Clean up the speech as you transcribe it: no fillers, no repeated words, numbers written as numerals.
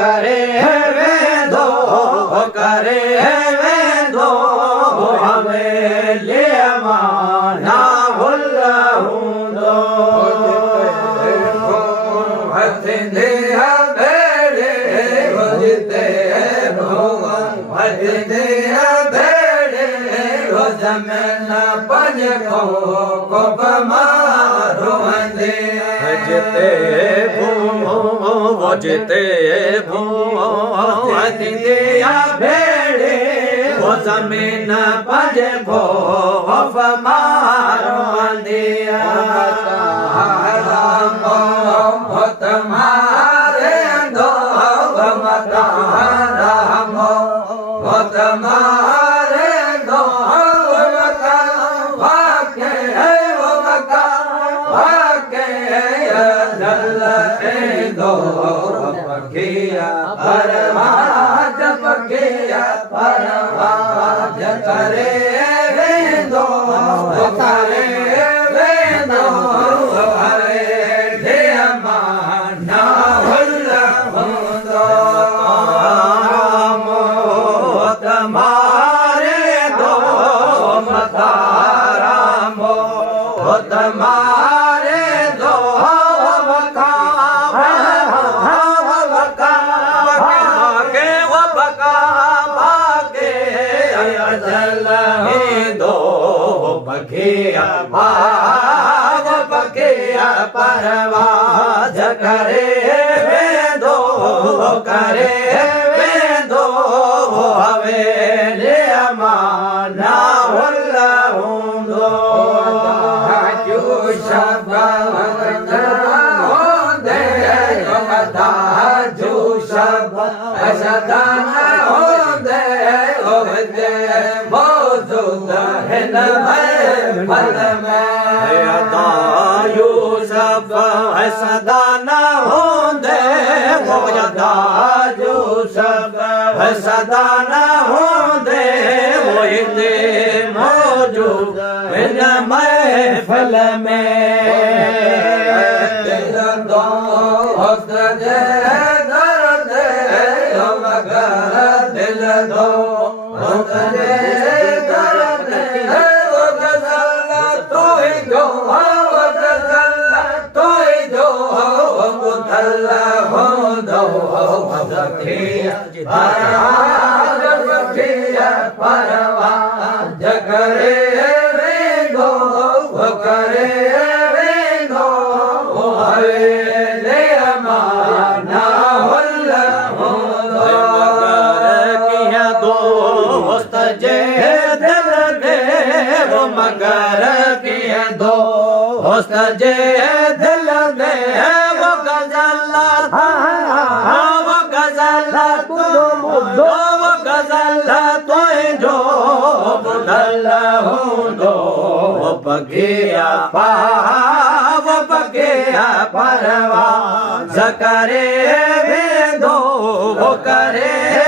करे वे दो ज़मीन पंज को मारो वंदे जिते वो जिते वो दिया भेड़े वो ज़मीन पंज को मारो वंदे तुम्हारे दो मता तुम्हारे दो मता वाके है वो मका वाके दल दो पकिया परवाज पकिया परवाज करे वे दो करे वे दो तुम्हारे दो बका भागे वो बका भागे अजल दो बकिया भाग बकिया परवाज करे वे दो करे वे दो हवे ले माना हुल्ला दो सदाना हो दे मौजूद है न फल में यूसुफ सदाना हो दे यूसुफ सदाना हो दे वो इते मौजूद है न महफल में दिल दो दिल दो वो गजल तो ही जो वो गजल तो ही जो मुदल हो दो सखिया परवाज करे रे गो करे रे गो हवे ले माना हुल्ला मगर किए दो होस्त जे दिल दे वो गजल वो गजल तो जो बुढ़ल हूँ दो वो बगिया परवाज करे वे दो वो करे